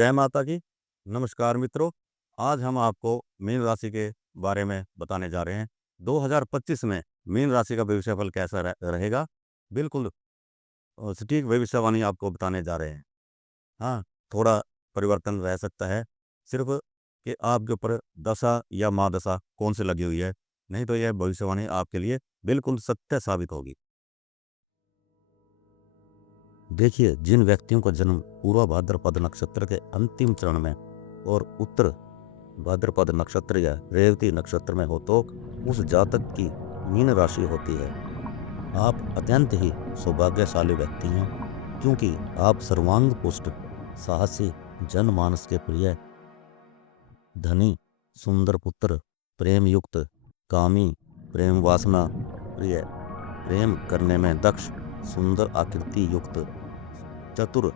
जय माता की। नमस्कार मित्रों, आज हम आपको मीन राशि के बारे में बताने जा रहे हैं। 2025 में मीन राशि का भविष्यफल कैसा रहेगा, बिल्कुल सटीक भविष्यवाणी आपको बताने जा रहे हैं। हाँ, थोड़ा परिवर्तन रह सकता है, सिर्फ कि आपके ऊपर दशा या महादशा कौन सी लगी हुई है, नहीं तो यह भविष्यवाणी आपके लिए बिल्कुल सत्य साबित होगी। देखिए, जिन व्यक्तियों का जन्म पूर्व भाद्रपद नक्षत्र के अंतिम चरण में और उत्तर भाद्रपद नक्षत्र या रेवती नक्षत्र में हो, तो उस जातक की मीन राशि होती है। आप अत्यंत ही सौभाग्यशाली व्यक्ति हैं, क्योंकि आप सर्वांग पुष्ट, साहसी, जनमानस के प्रिय, धनी, सुंदर पुत्र, प्रेम युक्त, कामी, प्रेम वासना प्रिय, प्रेम करने में दक्ष, सुंदर आकृति युक्त, चतुर,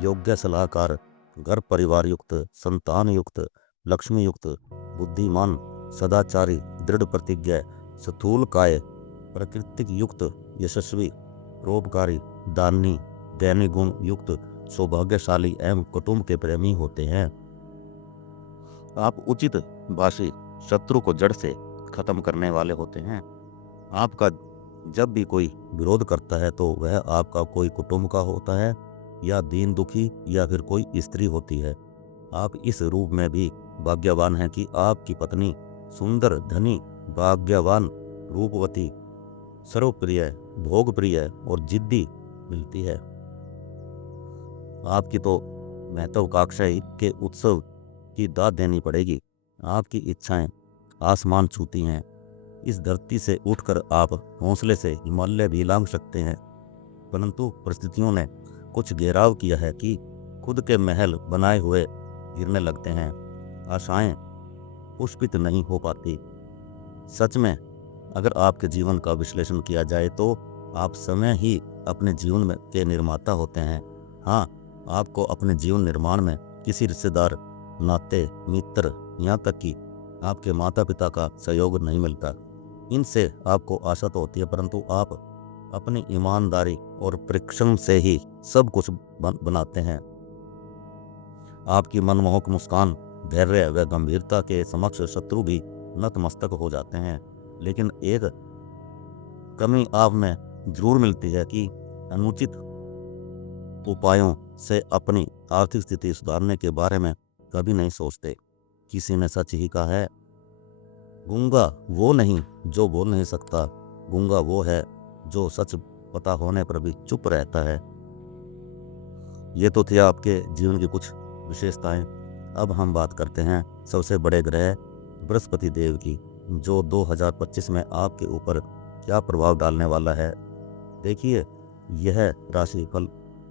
योग्य सलाहकार, घर परिवार युक्त, संतान युक्त, लक्ष्मी युक्त, बुद्धिमान, सदाचारी, दृढ़ प्रतिज्ञा, स्थूल काय, प्रकृतिक युक्त, यशस्वी, परोपकारी, दानी, दैनिक गुण युक्त, सौभाग्यशाली एवं कुटुंब के प्रेमी होते हैं। आप उचित भाषी, शत्रु को जड़ से खत्म करने वाले होते हैं। आपका जब भी कोई विरोध करता है तो वह आपका कोई कुटुंब का होता है, या दीन दुखी, या फिर कोई स्त्री होती है। आप इस रूप में भी भाग्यवान हैं कि आपकी पत्नी सुंदर, धनी, भाग्यवान, रूपवती, सर्वप्रिय, भोगप्रिय और जिद्दी मिलती है। आपकी तो महत्वाकांक्षा के उत्सव की दाद देनी पड़ेगी। आपकी इच्छाएं आसमान छूती हैं। इस धरती से उठकर आप हौसले से हिमालय भी लांघ सकते हैं, परंतु परिस्थितियों ने कुछ घेराव किया है कि खुद के महल बनाए हुए गिरने लगते हैं। आशाएं पुष्पित नहीं हो पाती। सच में अगर आपके जीवन का विश्लेषण किया जाए तो आप समय ही अपने जीवन में के निर्माता होते हैं। हाँ, आपको अपने जीवन निर्माण में किसी रिश्तेदार, नाते, मित्र, यहाँ तक कि आपके माता पिता का सहयोग नहीं मिलता। इनसे आपको आशा तो होती है, परंतु आप अपनी ईमानदारी और परिश्रम से ही सब कुछ बनाते हैं। आपकी मनमोहक मुस्कान, धैर्य व गंभीरता के समक्ष शत्रु भी नतमस्तक हो जाते हैं। लेकिन एक कमी आप में जरूर मिलती है कि अनुचित उपायों से अपनी आर्थिक स्थिति सुधारने के बारे में कभी नहीं सोचते। किसी ने सच ही कहा है, गूंगा वो नहीं जो बोल नहीं सकता, गूंगा वो है जो सच पता होने पर भी चुप रहता है। ये तो थी आपके जीवन की कुछ विशेषताएं। अब हम बात करते हैं सबसे बड़े ग्रह बृहस्पति देव की, जो 2025 में आपके ऊपर क्या प्रभाव डालने वाला है। देखिए, यह राशिफल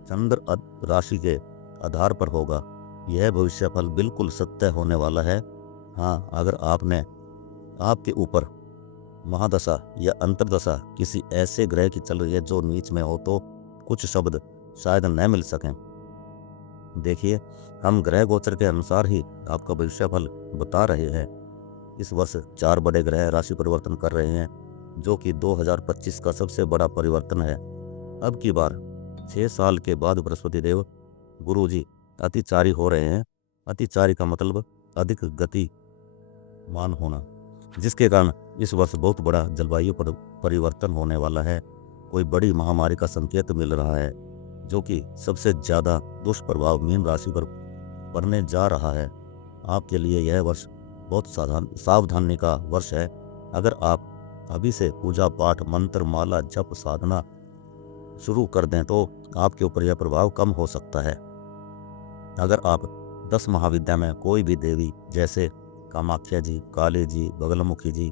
चंद्र राशि के आधार पर होगा। यह भविष्यफल बिल्कुल सत्य होने वाला है। हाँ, अगर आपके ऊपर महादशा या अंतरदशा किसी ऐसे ग्रह की चल रही है जो नीच में हो, तो कुछ शब्द शायद न मिल सकें। देखिए, हम ग्रह गोचर के अनुसार ही आपका भविष्यफल बता रहे हैं। इस वर्ष 4 बड़े ग्रह राशि परिवर्तन कर रहे हैं, जो कि 2025 का सबसे बड़ा परिवर्तन है। अब की बार 6 साल के बाद बृहस्पति देव गुरु जी अतिचारी हो रहे हैं। अतिचारी का मतलब अधिक गतिमान होना, जिसके कारण इस वर्ष बहुत बड़ा जलवायु परिवर्तन होने वाला है। कोई बड़ी महामारी का संकेत मिल रहा है, जो कि सबसे ज़्यादा दुष्प्रभाव मीन राशि पर पड़ने जा रहा है। आपके लिए यह वर्ष बहुत सावधानी का वर्ष है। अगर आप अभी से पूजा पाठ, मंत्र, माला, जप, साधना शुरू कर दें तो आपके ऊपर यह प्रभाव कम हो सकता है। अगर आप 10 महाविद्या में कोई भी देवी, जैसे कामाख्या जी, काली जी, बगलमुखी जी,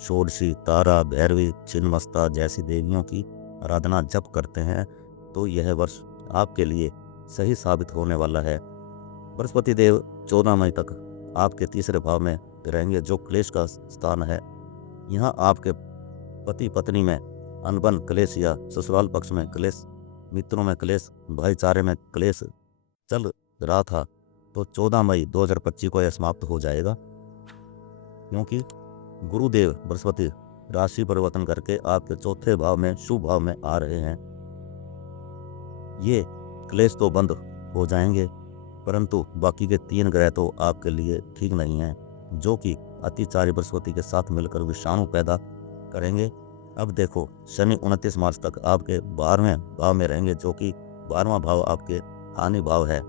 षोडशी, तारा, भैरवी, छिन्नमस्ता जैसी देवियों की आराधना जप करते हैं, तो यह वर्ष आपके लिए सही साबित होने वाला है। बृहस्पति देव 14 मई तक आपके तीसरे भाव में रहेंगे, जो क्लेश का स्थान है। यहाँ आपके पति पत्नी में अनबन, क्लेश या ससुराल पक्ष में क्लेश, मित्रों में क्लेश, भाईचारे में क्लेश चल रहा था, तो 14 मई 2025 को यह समाप्त हो जाएगा, क्योंकि गुरुदेव बृहस्पति राशि परिवर्तन करके आपके चौथे भाव में, शुभ भाव में आ रहे हैं। ये क्लेश तो बंद हो जाएंगे, परंतु बाकी के 3 ग्रह तो आपके लिए ठीक नहीं हैं, जो कि अतिचारी बृहस्पति के साथ मिलकर विषाणु पैदा करेंगे। अब देखो, शनि 29 मार्च तक आपके 12वें भाव में रहेंगे, जो कि 12वां भाव आपके हानि भाव है,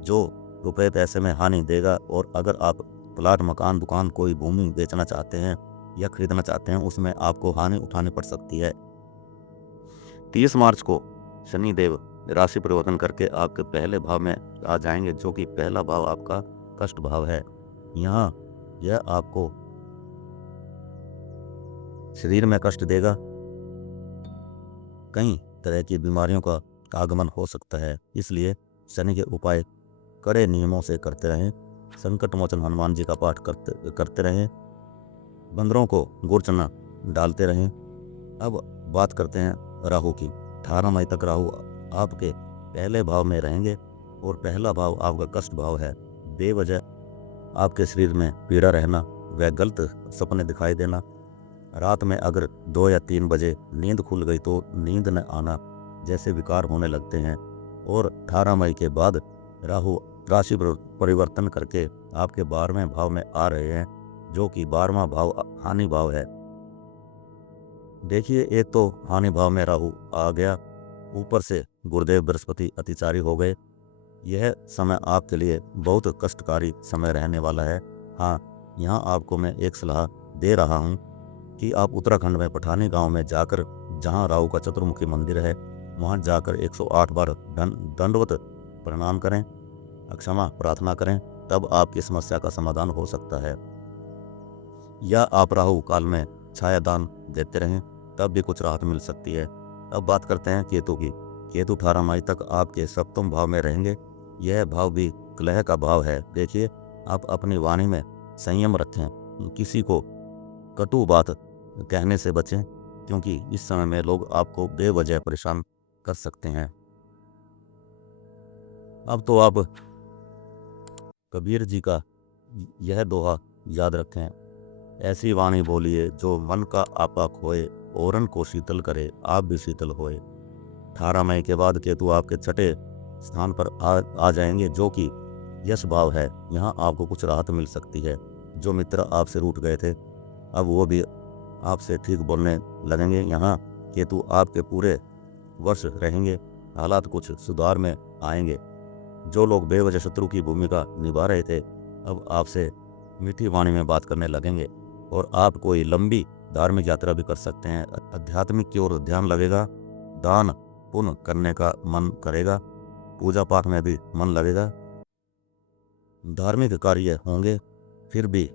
जो रुपए पैसे में हानि देगा। और अगर आप प्लाट, मकान, दुकान, कोई भूमि बेचना चाहते हैं या खरीदना चाहते हैं, उसमें आपको हानि उठानी पड़ सकती है। 30 मार्च को शनिदेव राशि परिवर्तन करके आपके पहले भाव में आ जाएंगे, जो कि पहला भाव आपका कष्ट भाव है। यहाँ यह आपको शरीर में कष्ट देगा, कई तरह की बीमारियों का आगमन हो सकता है। इसलिए शनि के उपाय कड़े नियमों से करते रहें। संकट मोचन हनुमान जी का पाठ करते रहें। बंदरों को गुड़ चना डालते रहें। अब बात करते हैं राहु की। 18 मई तक राहु आपके पहले भाव में रहेंगे और पहला भाव आपका कष्ट भाव है। बेवजह आपके शरीर में पीड़ा रहना, वह गलत सपने दिखाई देना, रात में अगर 2 या 3 बजे नींद खुल गई तो नींद न आना जैसे विकार होने लगते हैं। और 18 मई के बाद राहु राशि परिवर्तन करके आपके 12वें भाव में आ रहे हैं, जो कि 12वां भाव हानि भाव है। देखिए, एक तो हानि भाव में राहु आ गया, ऊपर से गुरुदेव बृहस्पति अतिचारी हो गए। यह समय आपके लिए बहुत कष्टकारी समय रहने वाला है। हाँ, यहाँ आपको मैं एक सलाह दे रहा हूँ कि आप उत्तराखंड में पठानी गांव में जाकर, जहाँ राहु का चतुर्मुखी मंदिर है, वहाँ जाकर 108 बार दंडवत प्रणाम करें, क्षमा प्रार्थना करें, तब आपकी समस्या का समाधान हो सकता है। या आप राहु काल में छायादान देते रहें, तब भी कुछ राहत मिल सकती है। अब बात करते हैं केतु की। केतु 18 मई तक आपके 7वें भाव में रहेंगे। यह भाव भी कलह का भाव है। देखिए, आप अपनी वाणी में संयम रखें, किसी को कटु बात कहने से बचें, क्योंकि इस समय में लोग आपको बेवजह परेशान कर सकते हैं। अब तो आप कबीर जी का यह दोहा याद रखें, ऐसी वाणी बोलिए जो मन का आपा खोए, औरन को शीतल करे, आप भी शीतल होए। 18 मई के बाद केतु आपके 6ठे स्थान पर आ जाएंगे, जो कि यश भाव है। यहाँ आपको कुछ राहत मिल सकती है। जो मित्र आपसे रूठ गए थे, अब वो भी आपसे ठीक बोलने लगेंगे। यहाँ केतु आपके पूरे वर्ष रहेंगे, हालात कुछ सुधार में आएंगे। जो लोग बेवजह शत्रु की भूमिका निभा रहे थे, अब आपसे मीठी वाणी में बात करने लगेंगे और आप कोई लंबी धार्मिक यात्रा भी कर सकते हैं। आध्यात्मिक की ओर ध्यान लगेगा, दान पुण्य करने का मन करेगा, पूजा पाठ में भी मन लगेगा, धार्मिक कार्य होंगे। फिर भी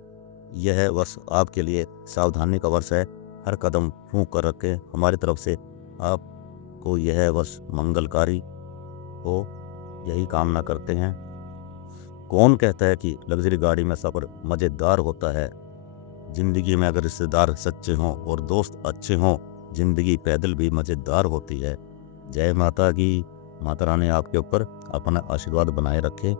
यह वर्ष आपके लिए सावधानी का वर्ष है। हर कदम फूंक कर रखें। हमारी तरफ से आपको यह वर्ष मंगलकारी हो, यही कामना करते हैं। कौन कहता है कि लग्जरी गाड़ी में सफ़र मज़ेदार होता है? जिंदगी में अगर रिश्तेदार सच्चे हों और दोस्त अच्छे हों, जिंदगी पैदल भी मज़ेदार होती है। जय माता की। माता रानी आपके ऊपर अपना आशीर्वाद बनाए रखे।